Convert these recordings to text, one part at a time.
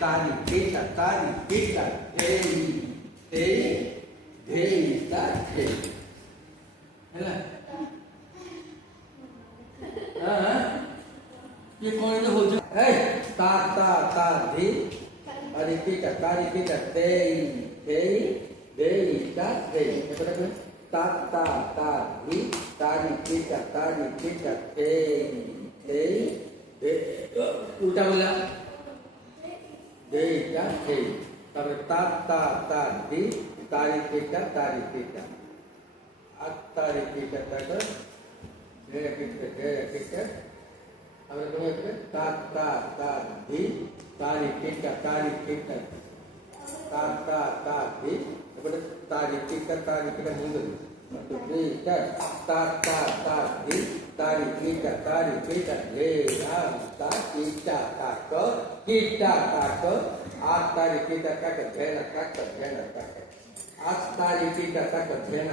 तारी केटा तारी केटा धेई धेई धेईटा धे ହେଲା हां ये कौन जो हो जो ए ता ता ता धी तारी केटा धेई धेई धेईटा धे एपटा को ता ता ता धी तारी केटा धेई धेई धे उल्टा बोला धेईटा धे तब ता ता ता धी तारी केटा तारी केटा तक धे केटा अब तुम्हें ता ता ता धी तारी केटा ता ता धी अब तारी केटा मुंडे तो केटा ता ता धी तारी केटा धे ता केटा आ तारी केटा तक धेन आ तारी केटा तक धेन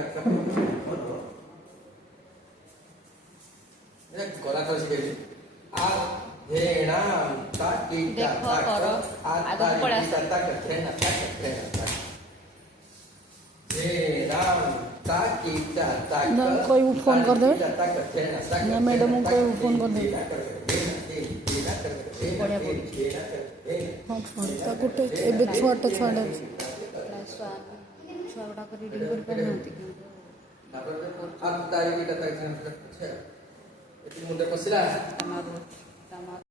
गला तो सीखे आ धेना ता केटा आ तारी केटा तक धेन धेना ता केटा कोई फोन कर दे ना मैडम को फोन कर दे बढ़िया हाँ छुआ गोटे एबे छुआटा छुआटा छुआ गुड़ाक रिडिंग कर पाना आ तारी केटा तक मुंडे पसिला